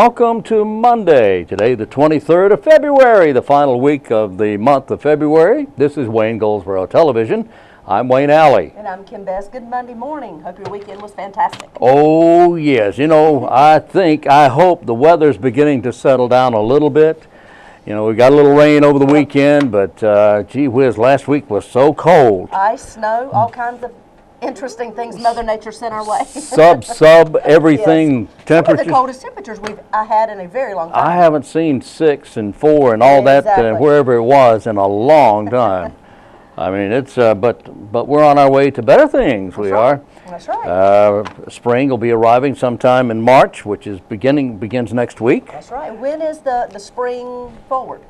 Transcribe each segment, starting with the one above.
Welcome to Monday, today the 23rd of February, the final week of the month of February. This is Wayne Goldsboro Television. I'm Wayne Alley. And I'm Kim Best. Good Monday morning. Hope your weekend was fantastic. Oh yes, I hope the weather's beginning to settle down a little bit. You know, we got a little rain over the weekend, but gee whiz, last week was so cold. Ice, snow, all kinds of interesting things Mother Nature sent our way. Sub everything. Yes. Temperatures. One of the coldest temperatures I had in a very long time. I haven't seen 6 and 4 and all that wherever it was in a long time. I mean, it's but we're on our way to better things. That's right. Are. That's right. Spring will be arriving sometime in March, which is begins next week. That's right. When is the spring forward?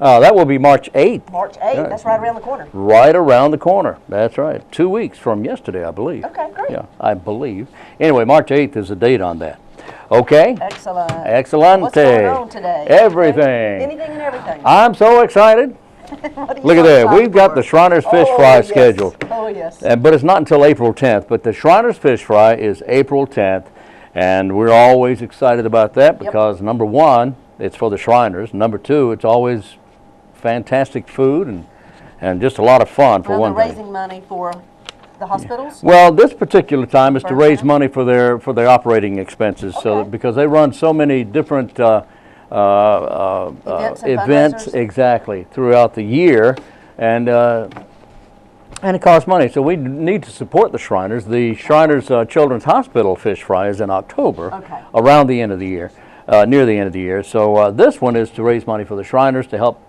That will be March 8th. March 8th. Yeah. That's right around the corner. Right around the corner. That's right. 2 weeks from yesterday, I believe. Okay, great. Yeah, I believe. Anyway, March 8th is the date on that. Okay? Excellent. Excellent. What's going on today? Everything. Okay. Anything and everything. I'm so excited. Look at that. We've got the Shriners Fish Fry scheduled. Oh, yes. But it's not until April 10th. But the Shriners Fish Fry is April 10th. And we're always excited about that because, number one, it's for the Shriners. Number two, it's always fantastic food and just a lot of fun for one thing. Raising money for the hospitals? Well, this particular time is to raise money for their operating expenses. Okay. So because they run so many different events exactly throughout the year, and it costs money. So we need to support the Shriners. The Shriners Children's Hospital Fish Fry is in October, around the end of the year, near the end of the year. So this one is to raise money for the Shriners to help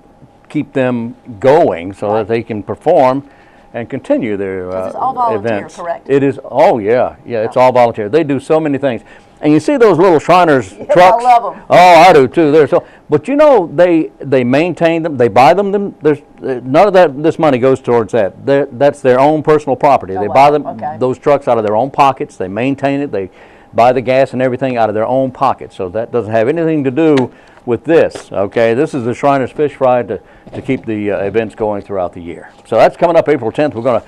keep them going so that they can perform and continue their it's all volunteer, events. Correct? It is. Oh yeah, it's all volunteer. They do so many things, and you see those little Shriners trucks. I love them. Oh, I do too. They're so. But you know, they maintain them. They buy them. There's none of this money goes towards that. That's their own personal property. They buy them those trucks out of their own pockets. They maintain it. They buy the gas and everything out of their own pockets. So that doesn't have anything to do with this. Okay, this is the Shriners Fish Fry to keep the events going throughout the year. So that's coming up April 10th. We're going to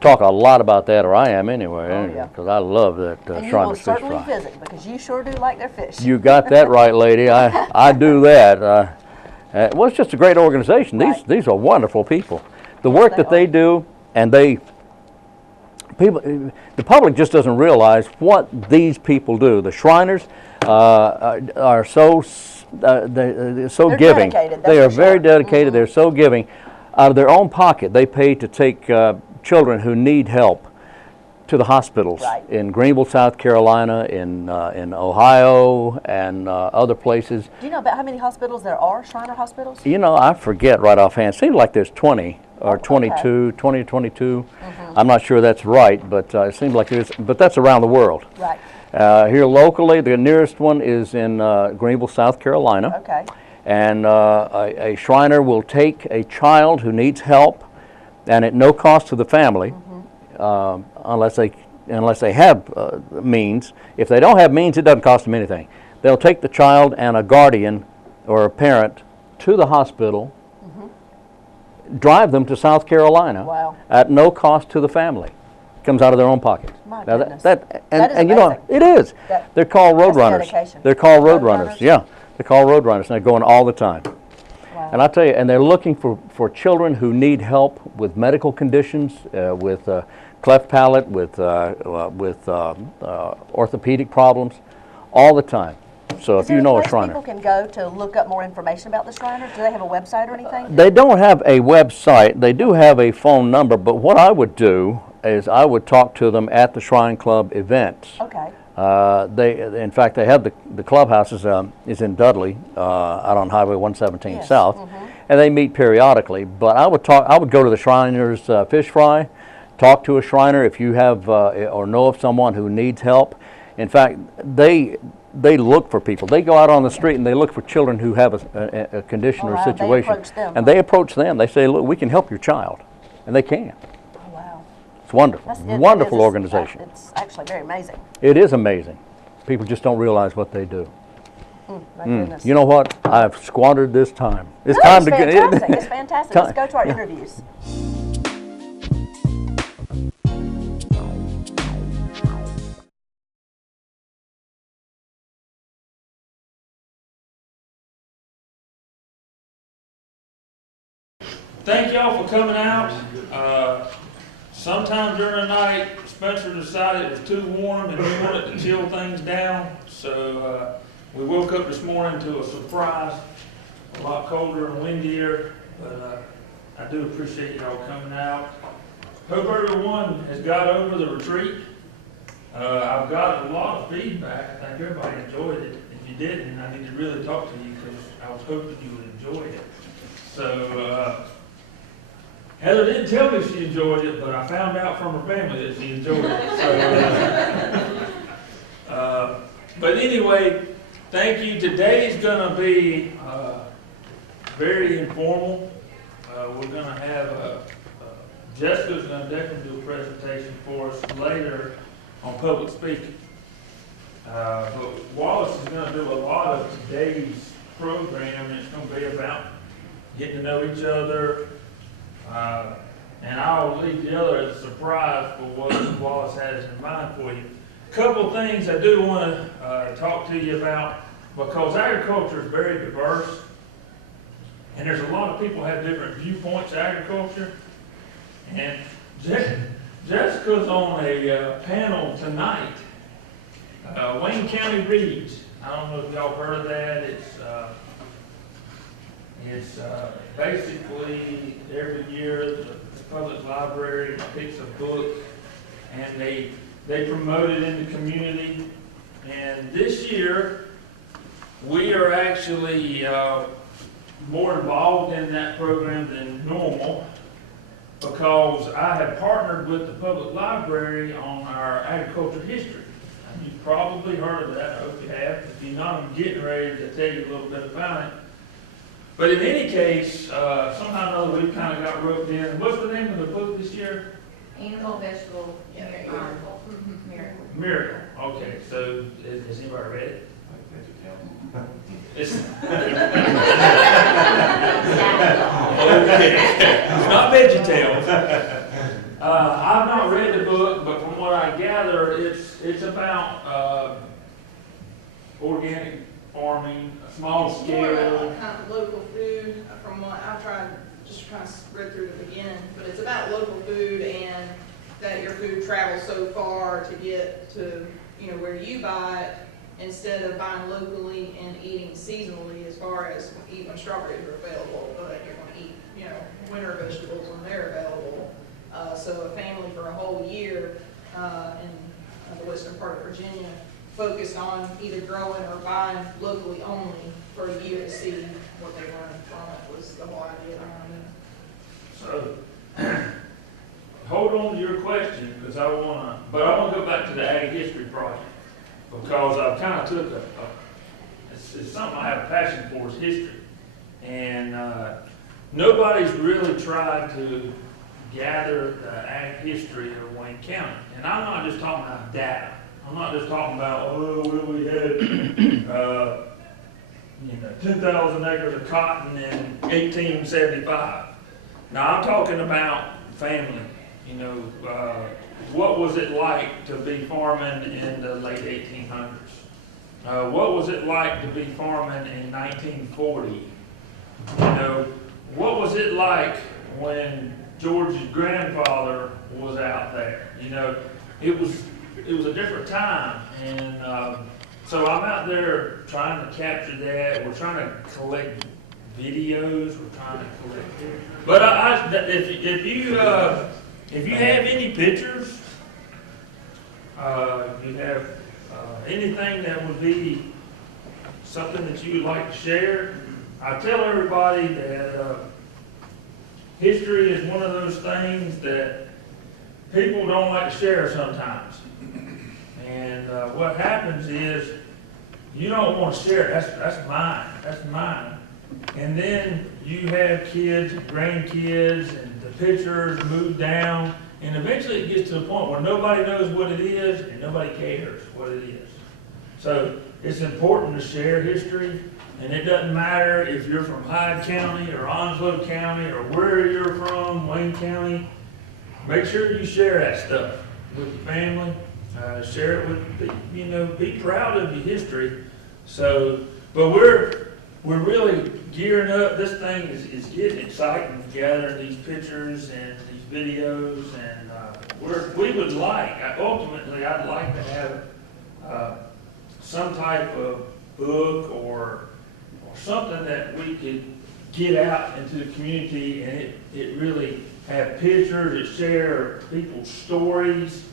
talk a lot about that, or I am anyway, because I love that Shriners Fish Fry. And you will certainly visit because you sure do like their fish. You got that right, lady. I do that. Well, it's just a great organization. These are wonderful people. The work that they do, and the public just doesn't realize what these people do. The Shriners are so giving. They are very dedicated. They're so giving. Out of their own pocket, they pay to take children who need help to the hospitals in Greenville, South Carolina, in Ohio, and other places. Do you know about how many hospitals there are, Shriner hospitals? You know, I forget right offhand. It seems like there's 20 or 22, 20 or 22. I'm not sure that's right, but it seems like there's, but that's around the world. Right. Here locally, the nearest one is in Greenville, South Carolina. Okay. And a Shriner will take a child who needs help, and at no cost to the family, unless they have means. If they don't have means, it doesn't cost them anything. They'll take the child and a guardian or a parent to the hospital, drive them to South Carolina at no cost to the family. Comes out of their own pocket. My goodness. And you know, it is. They're called road runners. They're called road runners. Yeah, they're called road runners, and they're going all the time. Wow. And I tell you, and they're looking for children who need help with medical conditions, with cleft palate, with orthopedic problems, all the time. So if you know a Shriner, people can go to look up more information about the Shriners. Do they have a website or anything? They don't have a website. They do have a phone number. But what I would do is I would talk to them at the Shrine Club events. Okay. In fact, they have the clubhouse is in Dudley, out on Highway 117 South, and they meet periodically. But I would go to the Shriners Fish Fry, talk to a Shriner if you have or know of someone who needs help. In fact, they look for people. They go out on the street and they look for children who have a condition or situation, and they approach them. They say, "Look, we can help your child," and they can. It's wonderful. Wonderful organization. It's actually very amazing. It is amazing. People just don't realize what they do. My goodness. You know what? I've squandered this time. It's time to get it. It's fantastic. Let's go to our interviews. thank y'all for coming out. Sometime during the night, Spencer decided it was too warm and he wanted to chill things down. So we woke up this morning to a surprise, a lot colder and windier. But I do appreciate y'all coming out. Hope everyone has got over the retreat. I've got a lot of feedback. I think everybody enjoyed it. If you didn't, I need to really talk to you because I was hoping you would enjoy it. So Heather didn't tell me she enjoyed it, but I found out from her family that she enjoyed it. So, but anyway, thank you. Today is going to be very informal. We're going to have Jessica's going to definitely do a presentation for us later on public speaking. But Wallace is going to do a lot of today's program, and it's going to be about getting to know each other. And I'll leave the other as a surprise for what Wallace has in mind for you. A couple things I do want to talk to you about, because agriculture is very diverse, and there's a lot of people who have different viewpoints of agriculture. And Jessica's on a panel tonight, Wayne County Reads. I don't know if y'all heard of that. It's basically every year the public library picks a book and they promote it in the community. And this year we are actually more involved in that program than normal, because I have partnered with the public library on our agriculture history. And you've probably heard of that. I hope you have. If you're not, I'm getting ready to tell you a little bit about it. But in any case, somehow or another, we kind of got roped in. What's the name of the book this year? Animal, vegetable, miracle. Miracle. Miracle. Okay, so has anybody read it? It's okay. It's not VeggieTales. I've not read the book, but from what I gather, it's about organic farming, small It's more scale. about kind of local food. From what I tried, just kind of read through the beginning, but it's about local food and that your food travels so far to get to where you buy it, instead of buying locally and eating seasonally. As far as even strawberries are available, but you're going to eat winter vegetables when they're available. So a family for a whole year in the western part of Virginia focused on either growing or buying locally only for a year to see what they learned from it was the whole idea behind it. So hold on to your question, because I want to go back to the Ag History Project, because I've kind of took it's something I have a passion for, is history. And nobody's really tried to gather the ag history of Wayne County. And I'm not just talking about data. I'm not just talking about, we had 10,000 acres of cotton in 1875. Now I'm talking about family. What was it like to be farming in the late 1800s? What was it like to be farming in 1940? What was it like when George's grandfather was out there? It was a different time, and so I'm out there trying to capture that. We're trying to collect videos. We're trying to collect. But if you have any pictures, if you have anything that would be something that you would like to share, I tell everybody that history is one of those things that people don't like to share sometimes. And what happens is you don't want to share it. That's mine. That's mine. And then you have kids and grandkids, and the pictures move down, and eventually it gets to the point where nobody knows what it is and nobody cares what it is. So it's important to share history, and it doesn't matter if you're from Hyde County or Onslow County or where you're from, Wayne County. Make sure you share that stuff with your family. Share it with, be proud of your history. So, but we're really gearing up. This thing is getting exciting, gathering these pictures and these videos, and we would like, ultimately, I'd like to have some type of book or something that we could get out into the community, and it really have pictures, it share people's stories.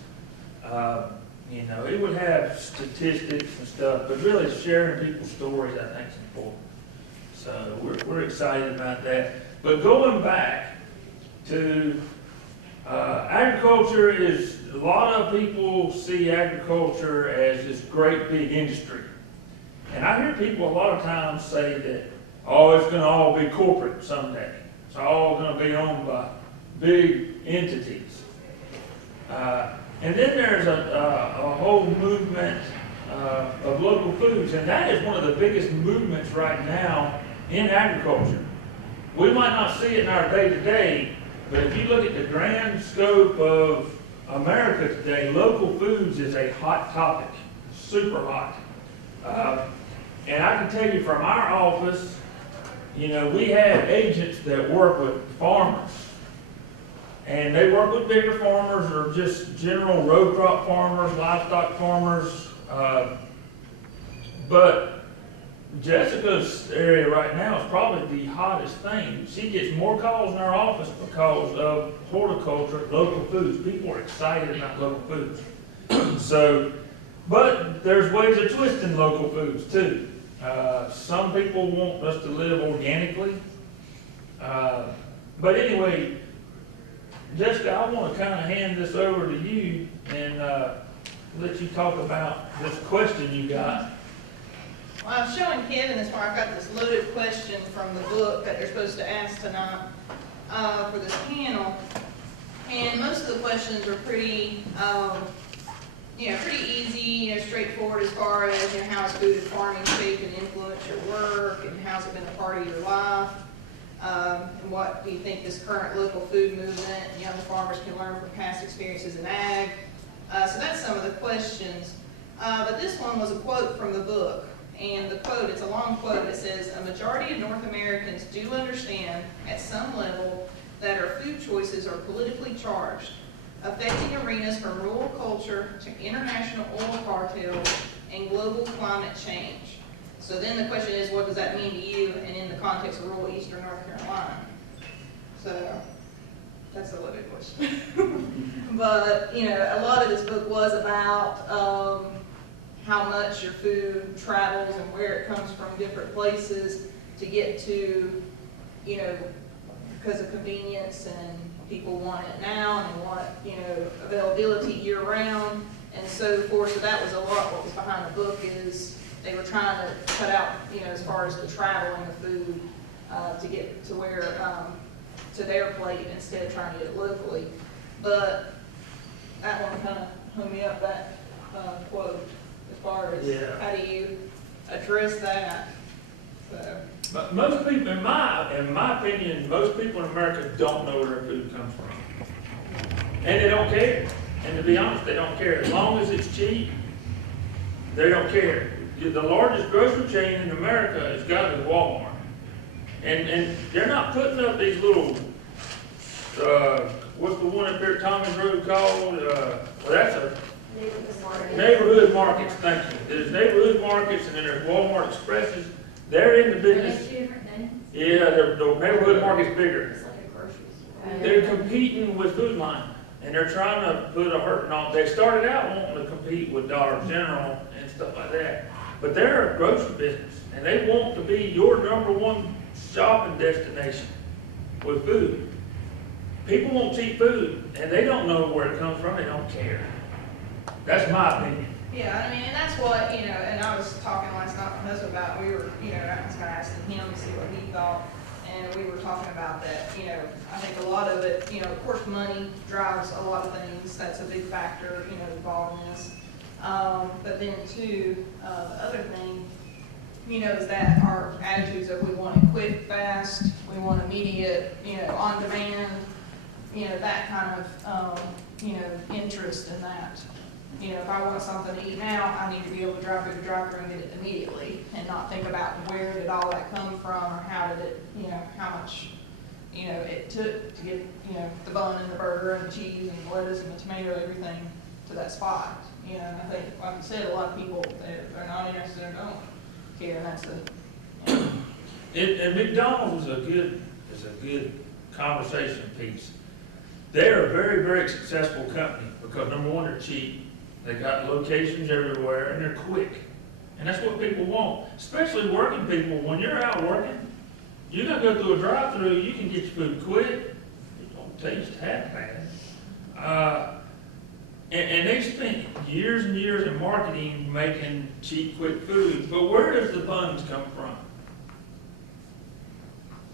You know, it would have statistics and stuff, but really sharing people's stories, I think, is important. So we're excited about that. But going back to agriculture, is a lot of people see agriculture as this great big industry. And I hear people a lot of times say that, oh, it's going to all be corporate someday. It's all going to be owned by big entities. And then there's a whole movement of local foods, and that is one of the biggest movements right now in agriculture. We might not see it in our day-to-day, but if you look at the grand scope of America today, local foods is a hot topic, super hot. And I can tell you from our office, you know, we have agents that work with farmers. And they work with bigger farmers or just general row crop farmers, livestock farmers. But Jessica's area right now is probably the hottest thing. She gets more calls in our office because of horticulture, local foods. People are excited about local foods. So, but there's ways of twisting local foods too. Some people want us to live organically. But anyway, Jessica, I want to kind of hand this over to you and let you talk about this question you got. Well, I'm showing Kevin this far. I've got this loaded question from the book that they're supposed to ask tonight for this panel. And most of the questions are pretty, pretty easy, straightforward as far as, how has food and farming shaped and influenced your work, and how's it been a part of your life? And what do you think this current local food movement and young farmers can learn from past experiences in ag? So that's some of the questions. But this one was a quote from the book. And the quote, it's a long quote, it says, "A majority of North Americans do understand at some level that our food choices are politically charged, affecting arenas from rural culture to international oil cartels and global climate change." So then the question is, what does that mean to you and in the context of rural eastern North Carolina? So that's a loaded question. But, a lot of this book was about how much your food travels and where it comes from different places to get to, because of convenience and people want it now and they want, availability year round and so forth. So that was a lot what was behind the book is they were trying to cut out, as far as the traveling of food to get to where, to their plate instead of trying to get it locally. But that one kind of hung me up, that quote, as far as how do you address that. So. But most people, in my opinion, most people in America don't know where their food comes from. And they don't care. And to be honest, they don't care. As long as it's cheap, they don't care. The largest grocery chain in America has got to be Walmart. And they're not putting up these little, what's the one up here at Tommy's Road called? Well, that's a neighborhood markets, thank you. There's neighborhood markets and then there's Walmart Expresses. They're in the business. Two different names? Yeah, the neighborhood market's bigger. It's like a grocery store. They're competing with Food Line, and they're trying to put a hurting on. They started out wanting to compete with Dollar General and stuff like that, but they're a grocery business, and they want to be your #1 shopping destination with food. People want cheap food, and they don't know where it comes from. They don't care. That's my opinion. Yeah, I mean, and that's what, and I was talking last night with my husband about, we were, I was kind of asking him to see what he thought, and we were talking about that, I think a lot of it, of course, money drives a lot of things, that's a big factor, involved in this. But then too, the other thing, is that our attitudes that we want it quick, fast, we want immediate, on demand, that kind of, interest in that. You know, if I want something to eat now, I need to be able to drive through the drive-thru and get it immediately, and not think about where did all that come from, or how did it, you know, how much, you know, it took to get, you know, the bun and the burger and the cheese and the lettuce and the tomato, everything to that spot. You know, and I think, like you said, a lot of people, they're not interested or don't care, and that's the, you know. And McDonald's is a good conversation piece. They're a very, very successful company because number one, they're cheap. They got locations everywhere and they're quick. And that's what people want, especially working people. When you're out working, you're gonna go through a drive-through, you can get your food quick. It don't taste half bad. And they spent years and years in marketing making cheap, quick food. But where does the buns come from?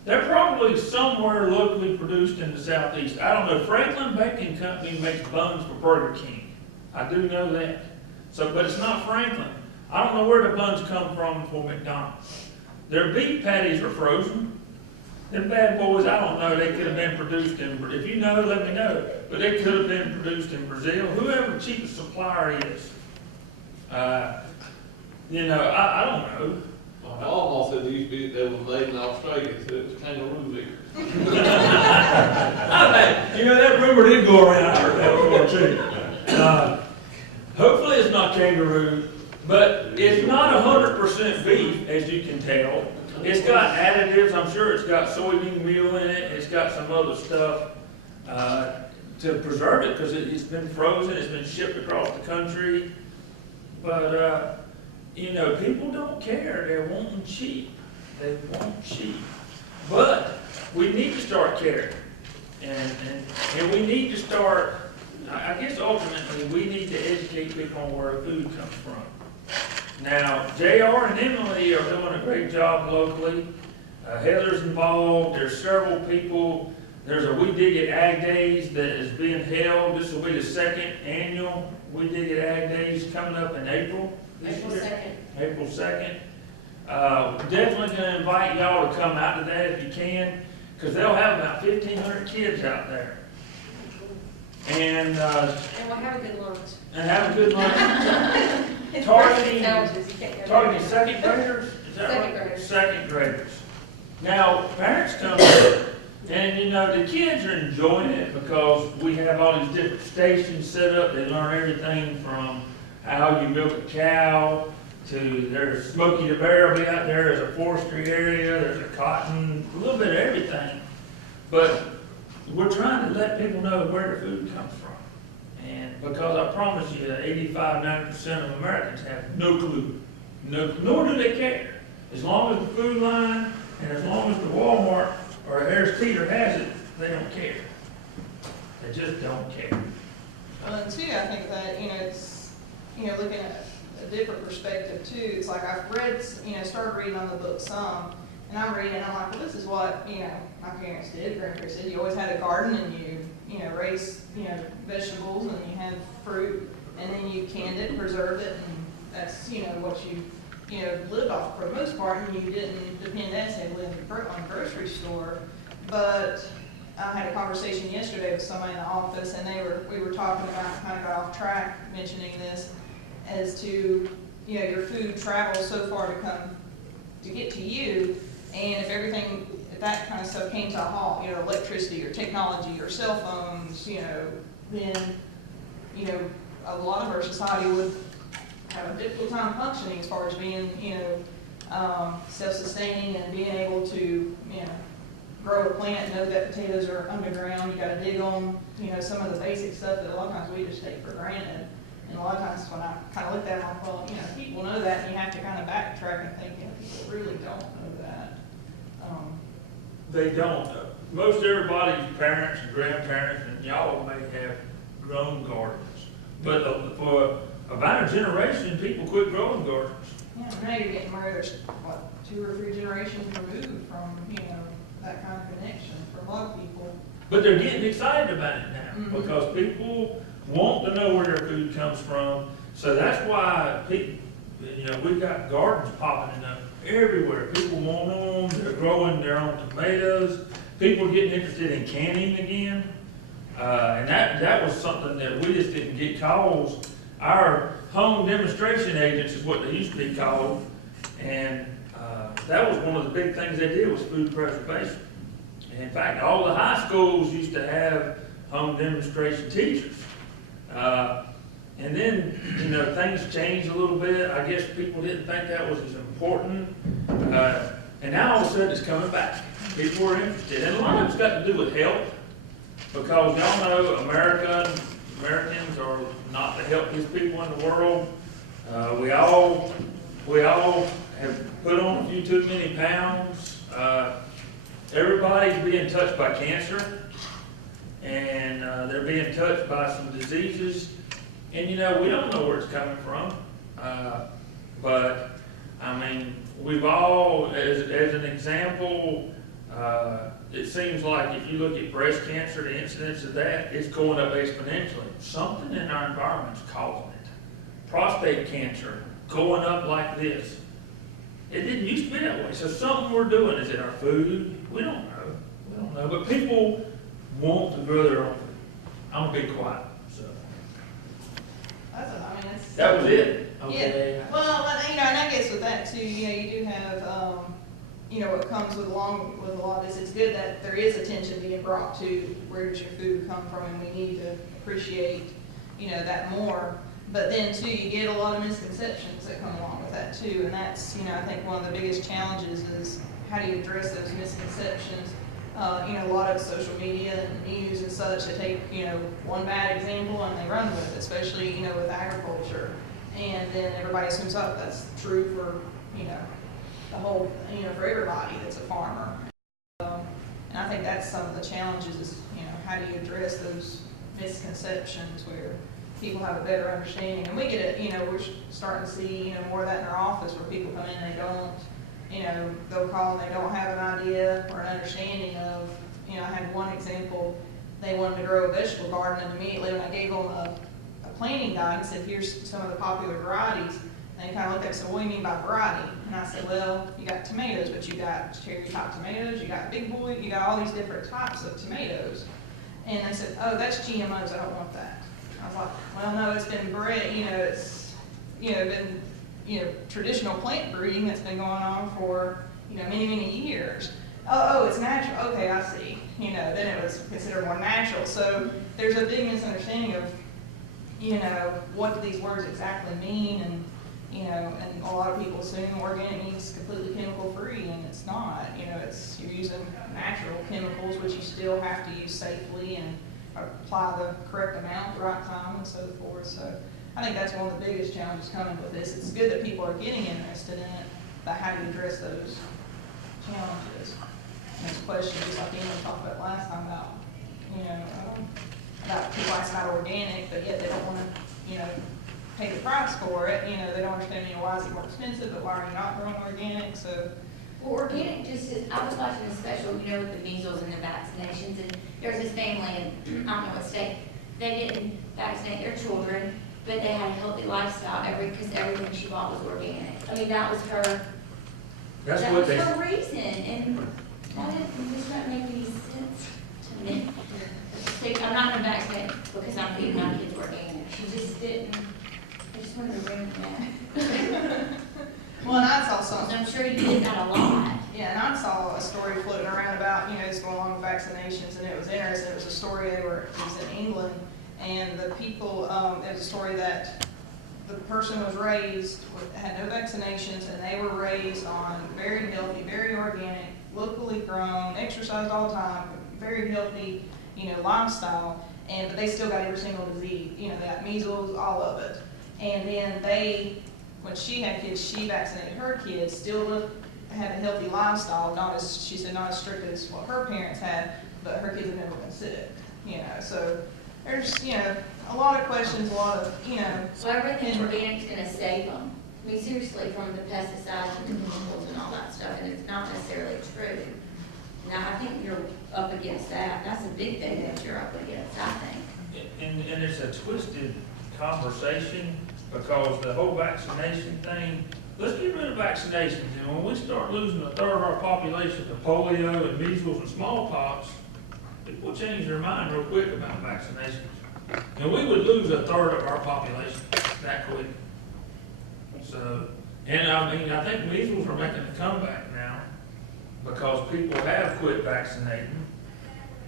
They're probably somewhere locally produced in the Southeast. I don't know. Franklin Baking Company makes buns for Burger King. I do know that. So, but it's not Franklin. I don't know where the buns come from for McDonald's. Their beef patties are frozen. Them bad boys, I don't know. They could have been produced in, if you know, let me know. But they could have been produced in Brazil. Whoever the cheapest supplier is. You know, I don't know. My mom said they were made in Australia, so it was kangaroo meat. You know, that rumor did go around. I heard that before too. Hopefully it's not kangaroo, but it's not 100% beef, as you can tell. It's got additives. I'm sure it's got soybean meal in it. It's got some other stuff to preserve it because it's been frozen. It's been shipped across the country. But, you know, people don't care. They're wanting cheap. They want cheap. But we need to start caring. And we need to start, I guess ultimately, we need to educate people on where food comes from. Now, JR and Emily are doing a great job locally. Heather's involved. There's several people. There's a We Dig It Ag Days that is being held. This will be the second annual We Dig It Ag Days coming up in April. April 2nd. April 2nd. Definitely going to invite y'all to come out to that if you can, because they'll have about 1,500 kids out there. And And we'll have a good lunch. have a good lunch. Targeting second graders? Is that Second right? graders. Second graders. Now, parents come in, and you know, the kids are enjoying it because we have all these different stations set up. They learn everything from how you milk a cow to there's Smokey the Bear will be out there. There's a forestry area. There's a cotton, a little bit of everything. But we're trying to let people know where the food comes from. And because I promise you, 85–90% of Americans have no clue. Nor do they care. As long as the food line and as long as the Walmart or Harris Teeter has it, they don't care. They just don't care. And too, I think that, you know, it's, you know, looking at a different perspective too. It's like I've read, you know, started reading on the book some, and I'm reading, and I'm like, well, this is what, you know, my parents did. Grandparents did. You always had a garden, and you know, raised, you know, vegetables, and you had fruit, and then you canned it, preserved it, and that's, you know, what you know, lived off for the most part, and you didn't depend as heavily on the grocery store. But I had a conversation yesterday with somebody in the office, and we were talking about, kind of got off track mentioning this, as to, you know, your food travels so far to get to you, and if that kind of stuff came to a halt, you know, electricity or technology or cell phones, you know, then, you know, a lot of our society would have a difficult time functioning as far as being, you know, self-sustaining and being able to, you know, grow a plant, know that potatoes are underground, you gotta dig them, you know, some of the basic stuff that a lot of times we just take for granted. And a lot of times when I kind of looked at it, I'm like, well, you know, people know that, and you have to kind of backtrack and think, you know, people really don't know that. They don't. Most everybody's parents and grandparents and y'all may have grown gardens. But for about a generation, people quit growing gardens. Yeah, now you're getting where there's, what, 2 or 3 generations removed from, you know, that kind of connection for a lot of people. But they're getting excited about it now Mhm. because people want to know where their food comes from. So that's why people, you know, we've got gardens popping up everywhere. People want them. They're growing their own tomatoes. People are getting interested in canning again. And that was something that we just didn't get calls our home demonstration agents is what they used to be called, and that was one of the big things they did was food preservation. And in fact, all the high schools used to have home demonstration teachers. And then, you know, things changed a little bit. I guess people didn't think that was as important. And now all of a sudden it's coming back. People are interested. And a lot of it's got to do with health. Because y'all know Americans are not the healthiest people in the world. We all have put on a few too many pounds. Everybody's being touched by cancer. And they're being touched by some diseases. And you know, we don't know where it's coming from. But I mean, we've all, as an example, it seems like if you look at breast cancer, the incidence of that, it's going up exponentially. Something in our environment's causing it. Prostate cancer, going up like this. It didn't used to be that way. So something we're doing. Is it our food? We don't know. We don't know. But people want to grow their own food. I'm gonna be quiet. So that was it. Okay. Yeah, well, you know, and I guess with that too, you know, you do have, you know, what comes along with a lot of this, it's good that there is attention being brought to where does your food come from, and we need to appreciate, you know, that more. But then too, you get a lot of misconceptions that come along with that too, and that's, you know, I think one of the biggest challenges is how do you address those misconceptions? You know, a lot of social media and news and such, they take, you know, one bad example and they run with it, especially, you know, with agriculture. And then everybody assumes, oh, that's true for, you know, the whole, you know, for everybody that's a farmer. And I think that's some of the challenges is, you know, how do you address those misconceptions where people have a better understanding? And we get it, you know, we're starting to see, you know, more of that in our office where people come in and they don't, you know, they'll call and they don't have an idea or an understanding of, you know, I had one example, they wanted to grow a vegetable garden, and immediately when I gave them a planting guide and said, here's some of the popular varieties, and they kind of looked at me and said, what do you mean by variety? And I said, well, you got tomatoes, but you got cherry top tomatoes, you got big boy, you got all these different types of tomatoes. And they said, oh, that's GMOs, I don't want that. I was like, well, no, it's been bred, you know, it's, you know, been, you know, traditional plant breeding that's been going on for, you know, many, many years. Oh, it's natural. Okay, I see. You know, then it was considered more natural. So there's a big misunderstanding of, you know, what do these words exactly mean, and, you know, and a lot of people assume organic means completely chemical free, and it's not. You know, it's, you're using natural chemicals, which you still have to use safely and apply the correct amount at the right time and so forth. So I think that's one of the biggest challenges coming with this. It's good that people are getting interested in it, but how do you address those challenges? And those questions, just like Ian talked about last time about, you know, about people ask about organic, but yet they don't want to, you know, pay the price for it. You know, they don't understand, you know, why is it more expensive, but why are you not growing organic? So, well, organic just is, I was watching a special, you know, with the measles and the vaccinations, and there was this family in, I don't know what state, they didn't vaccinate their children, but they had a healthy lifestyle because everything she bought was organic. I mean, that was her, That's that what was they. her reason, and that didn't, does not make any sense to me. So I'm not gonna vaccinate because I'm feeding my kids organic. She just didn't, I just wanted to bring that. well, and I saw So something. I'm sure you did that a lot. Yeah, and I saw a story floating around about, you know, it's going along with vaccinations, and it was interesting. It was a story it was in England, and the people, it was a story that the person was raised, had no vaccinations, and they were raised on very healthy, very organic, locally grown, exercised all the time, very healthy, you know, lifestyle, but they still got every single disease. You know, they got measles, all of it. And then when she had kids, she vaccinated her kids, still had a healthy lifestyle, not as, she said, not as strict as what her parents had, but her kids have never been sick, you know. So there's, you know, a lot of questions, a lot of, you know. So everything organic is gonna save them. I mean, seriously, from the pesticides and the chemicals and all that stuff, and it's not necessarily true. Now, I think you're up against that. That's a big thing that you're up against, I think. And it's a twisted conversation because the whole vaccination thing, let's get rid of vaccinations. And when we start losing a third of our population to polio and measles and smallpox, people change their mind real quick about vaccinations. And we would lose a third of our population. that quick. So, and I mean, I think measles are making a comeback now because people have quit vaccinating.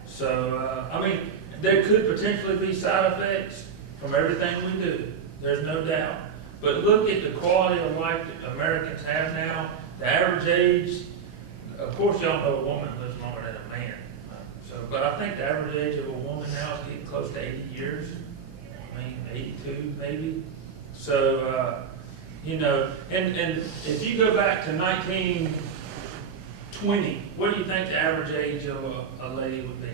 So, I mean, there could potentially be side effects from everything we do. There's no doubt. But look at the quality of life that Americans have now. The average age, of course, y'all know a woman lives longer than a man. So, but I think the average age of a woman now is getting close to 80 years. I mean, 82 maybe. So, you know, and if you go back to 1920, what do you think the average age of a lady would be?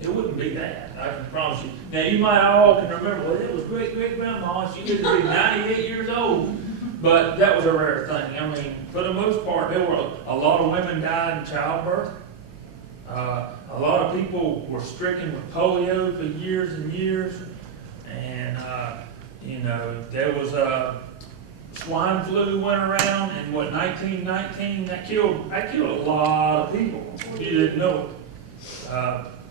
It wouldn't be that, I can promise you. Now, you might all can remember, well, it was great-great-grandma, she lived to be 98 years old, but that was a rare thing. I mean, for the most part, there were a lot of women died in childbirth. A lot of people were stricken with polio for years and years, and, you know, there was swine flu went around in, 1919, that killed a lot of people. You didn't know it.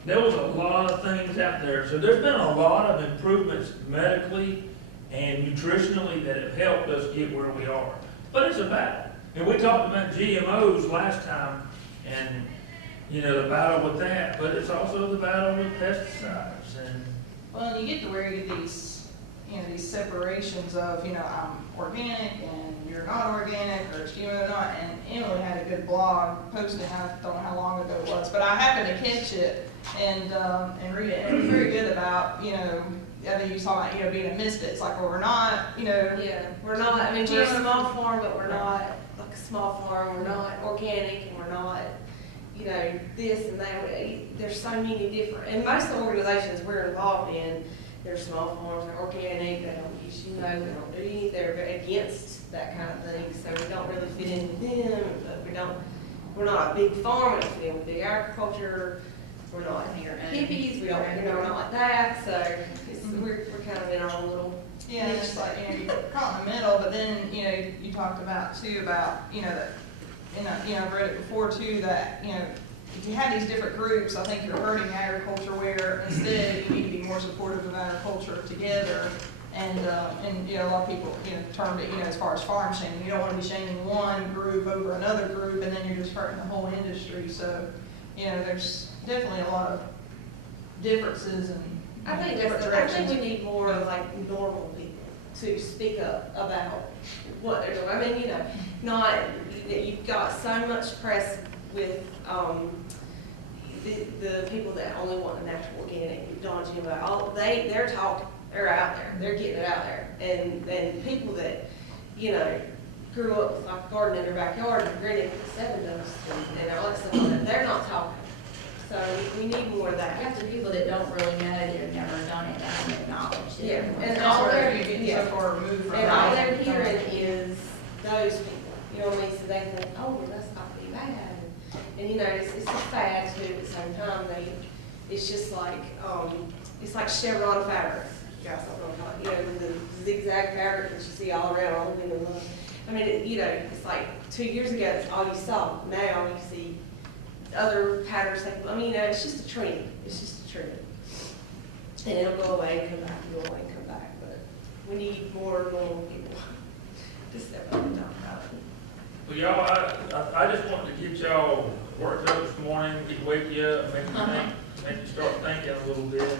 There was a lot of things out there. So there's been a lot of improvements medically and nutritionally that have helped us get where we are. But it's a battle. And we talked about GMOs last time and, you know, the battle with that. But it's also the battle with pesticides. And Well, you get to where you get these, you know, these separations of, you know, I'm organic and you're not organic, or it's GMO or not. And Emily had a good blog posting, I don't know how long ago it was, but I happened to catch it and read it. And it was very good about, you know, I think you was talking about, you know, being a misfit. It's like, well, we're not, you know. Yeah, we're not, I mean, we're a small farm, but we're not like a small farm, we're not organic, and we're not, you know, this and that. There's so many different, and most of the organizations we're involved in, they're small farms, they're organic, they don't use GMO, they don't do anything, they're against that kind of thing, so we don't really fit in with them, but we're not a big farm, we don't fit in with big agriculture, we're not hippies, we don't, you know, we're not like that, so we're kind of in our own little. Yeah, and it's like, you know, you're caught in the middle, but then, you know, you talked about too, about, you know, that, you know, I've read it before too, that, you know, if you have these different groups, I think you're hurting agriculture, where instead you need to be more supportive of agriculture together. And you know, a lot of people, you know, termed it, you know, as far as farm shaming. You don't want to be shaming one group over another group, and then you're just hurting the whole industry. So, you know, there's definitely a lot of differences and I think different I directions. think we need more of like normal people to speak up about what they're doing. I mean, you know, not, you've got so much press with, the people that only want the natural organic, non-GMO, all, they're talking, they're out there, they're getting it out there. And people that, you know, grew up with like a garden in their backyard and granted 7 does, and all that stuff, they're not talking. So we need more of that. You have the people that don't really know, that have never done it, that have no knowledge. that Yeah, everyone's and done all it. they're, You're getting yeah. so far removed from And that. all they're hearing is those people, you know what I mean? So they think, oh, well, that's not really bad. And you know, it's a fad too at the same time. It's just like, it's like chevron fabric. You got something on top, you know, with the zigzag fabric that you see all around, all the women love. I mean, you know, it's like 2 years ago, that's all you saw. Now you see other patterns. I mean, you know, it's just a trend. It's just a trend. And it'll go away and come back, and go away and come back. But we need more normal people to step up and talk about it. well, y'all, I just wanted to get y'all worked up this morning, wake you up, make you think, make you start thinking a little bit.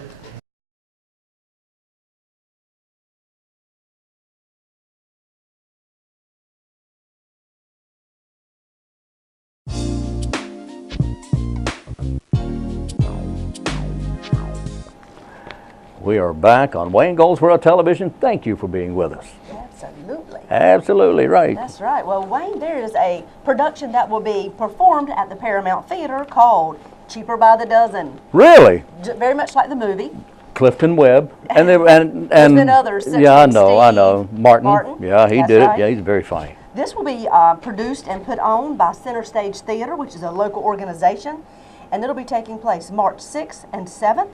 We are back on Wayne Goldsboro Television. Thank you for being with us. Absolutely. Absolutely right. That's right. Well, Wayne, there is a production that will be performed at the Paramount Theater called Cheaper by the Dozen. Really? Very much like the movie. Clifton Webb. And There's been others. such Yeah, I as know. Steve Martin. Yeah, he That's did right. it. Yeah, he's very funny. This will be produced and put on by Center Stage Theater, which is a local organization, and it'll be taking place March 6th and 7th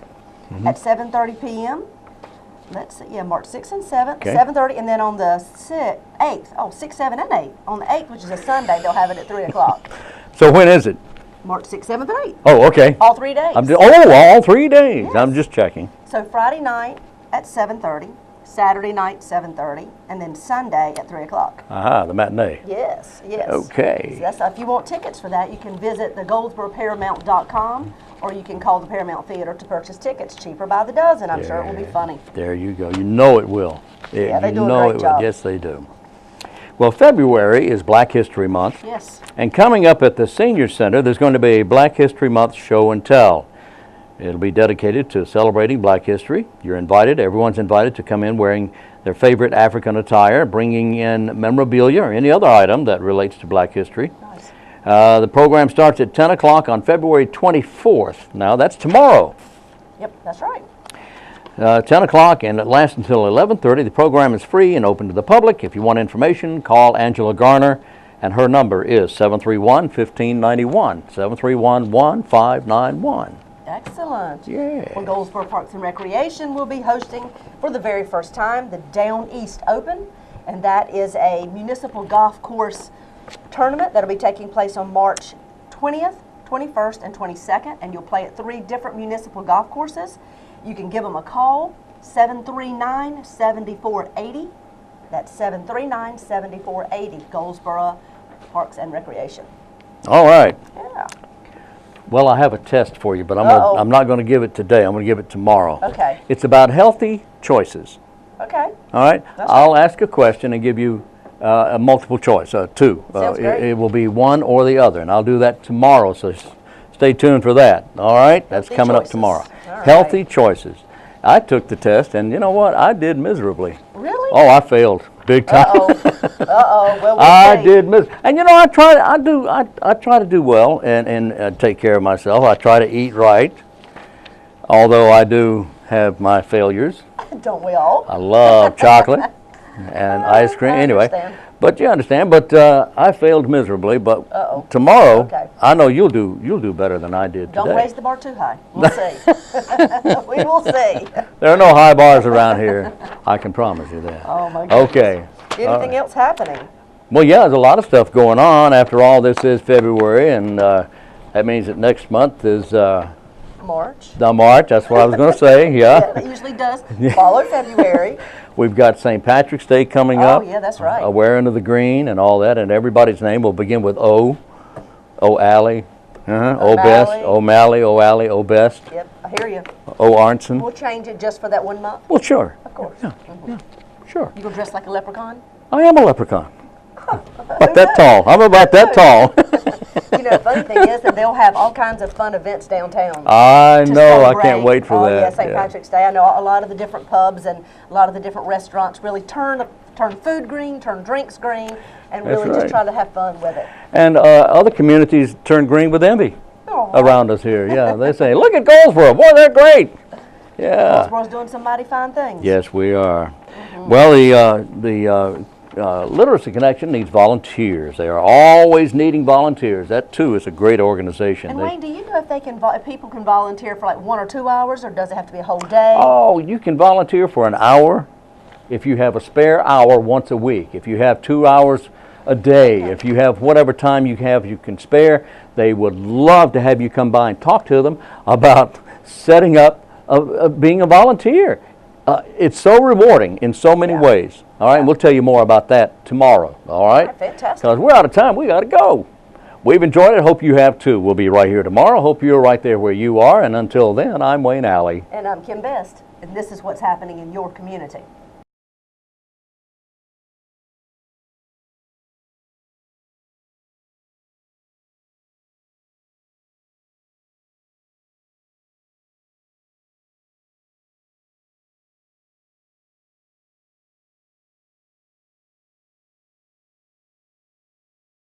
at 7:30 p.m. Let's see, yeah, March 6th and 7th, Okay. 7:30, and then on the 8th, 6, 7, and 8. On the 8th, which is a Sunday, they'll have it at 3 o'clock. So when is it? March 6th, 7th, and 8th. Oh, okay. All 3 days. All 3 days. Yes. I'm just checking. So Friday night at 7:30, Saturday night, 7:30, and then Sunday at 3 o'clock. Aha, the matinee. Yes, yes. Okay. So that's, if you want tickets for that, you can visit the GoldsboroParamount.com, or you can call the Paramount Theater to purchase tickets. Cheaper by the dozen. I'm sure it will be funny. There you go. You know it will. Yeah, they you do a know great it will. job. Yes, they do. Well, February is Black History Month. Yes. And coming up at the Senior Center, there's going to be a Black History Month show and tell. It'll be dedicated to celebrating Black history. You're invited, everyone's invited to come in wearing their favorite African attire, bringing in memorabilia or any other item that relates to Black history. Nice. The program starts at 10 o'clock on February 24th. Now, that's tomorrow. Yep, that's right. 10 o'clock, and it lasts until 11:30. The program is free and open to the public. If you want information, call Angela Garner, and her number is 731-1591, 731-1591. Excellent. Yeah. Well, Goldsboro Parks and Recreation will be hosting for the very first time the Down East Open, and that is a municipal golf course tournament that'll be taking place on March 20th, 21st, and 22nd, and you'll play at 3 different municipal golf courses. You can give them a call, 739-7480. That's 739-7480, Goldsboro Parks and Recreation. All right. Yeah. Well, I have a test for you, but Uh-oh. I'm not going to give it today. I'm going to give it tomorrow. Okay. It's about healthy choices. Okay. All right? That's I'll ask a question and give you a multiple choice, 2. Sounds great. It will be one or the other, and I'll do that tomorrow, so stay tuned for that. All right? That's Healthy coming up choices. tomorrow. All right. Healthy choices. I took the test, and you know what? I did miserably. Really? Oh, I failed big time. Uh-oh. Uh-oh. Well, we'll I see. did miss, and you know, I try to do well and take care of myself. I try to eat right, although I do have my failures. Don't we all? I love chocolate and ice cream. I Anyway, understand. but you understand. But I failed miserably. But Uh-oh. tomorrow, Okay. I know you'll do better than I did Don't today. raise the bar too high. We'll see. We will see. There are no high bars around here. I can promise you that. Oh, my goodness. Okay. Anything else happening? Well, yeah, there's a lot of stuff going on. After all, this is February, and that means that next month is March. the March. That's what I was going to say. Yeah, Yeah. it usually does follow February. We've got St. Patrick's Day coming Oh, up. yeah, that's right. Wearing of the green and all that, and everybody's name will begin with O. O'Alley. O Best. O'Malley. O'Alley. O Best. Yep, I hear you. O Arnson. We'll change it just for that 1 month, Well, sure. of course. Sure. You gonna dress like a leprechaun? I am a leprechaun. About that tall. I'm about that tall. You know, the funny thing is that they'll have all kinds of fun events downtown. I to know. I celebrate. can't wait for that. Yeah, St. Patrick's Day. I know a lot of the different pubs and a lot of the different restaurants really turn food green, turn drinks green, and That's really right. just try to have fun with it. And other communities turn green with envy Aw. around us here. Yeah, they say, look at Goldsboro. Boy, they're great. Yeah. Goldsboro's doing some mighty fine things. Yes, we are. Well, the Literacy Connection needs volunteers. They are always needing volunteers. That, too, is a great organization. And They- Wayne, do you know if if people can volunteer for like 1 or 2 hours, or does it have to be a whole day? Oh, you can volunteer for an hour if you have a spare hour once a week. If you have 2 hours a day, if you have whatever time you can spare, they would love to have you come by and talk to them about setting up, being a volunteer. It's so rewarding in so many Yeah. ways. All right, and we'll tell you more about that tomorrow. All right? Fantastic. Because we're out of time. We got to go. We've enjoyed it. Hope you have too. We'll be right here tomorrow. Hope you're right there where you are. And until then, I'm Wayne Alley. And I'm Kim Best, and this is what's happening in your community.